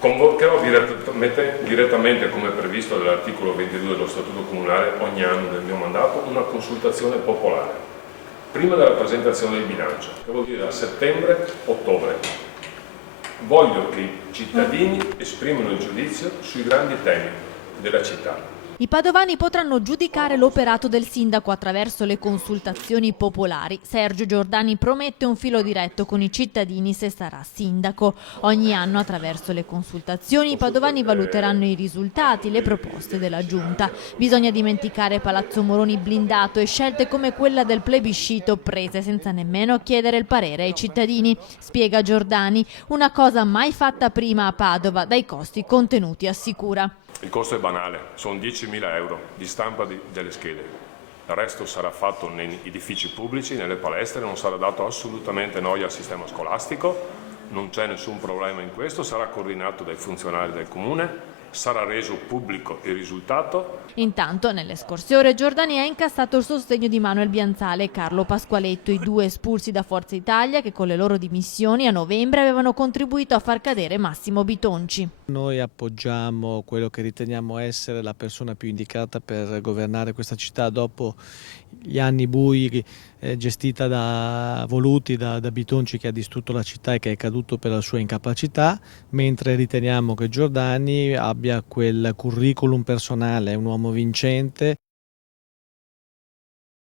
Convocherò direttamente, come previsto dall'articolo 22 dello Statuto Comunale, ogni anno del mio mandato, una consultazione popolare, prima della presentazione del bilancio, che vuol dire a settembre-ottobre. Voglio che i cittadini esprimano il giudizio sui grandi temi della città. I padovani potranno giudicare l'operato del sindaco attraverso le consultazioni popolari. Sergio Giordani promette un filo diretto con i cittadini se sarà sindaco. Ogni anno attraverso le consultazioni i padovani valuteranno i risultati, le proposte della giunta. Bisogna dimenticare Palazzo Moroni blindato e scelte come quella del plebiscito prese senza nemmeno chiedere il parere ai cittadini, spiega Giordani, una cosa mai fatta prima a Padova, dai costi contenuti assicura. Il costo è banale, sono 10.000 euro di stampa delle schede. Il resto sarà fatto negli edifici pubblici, nelle palestre, non sarà dato assolutamente noia al sistema scolastico, non c'è nessun problema in questo, sarà coordinato dai funzionari del comune, sarà reso pubblico il risultato. Intanto, nelle scorse ore, Giordani ha incassato il sostegno di Manuel Bianzale e Carlo Pasqualetto, i due espulsi da Forza Italia che con le loro dimissioni a novembre avevano contribuito a far cadere Massimo Bitonci. Noi appoggiamo quello che riteniamo essere la persona più indicata per governare questa città dopo gli anni bui gestita voluti da Bitonci, che ha distrutto la città e che è caduto per la sua incapacità, mentre riteniamo che Giordani abbia quel curriculum personale, è un uomo vincente.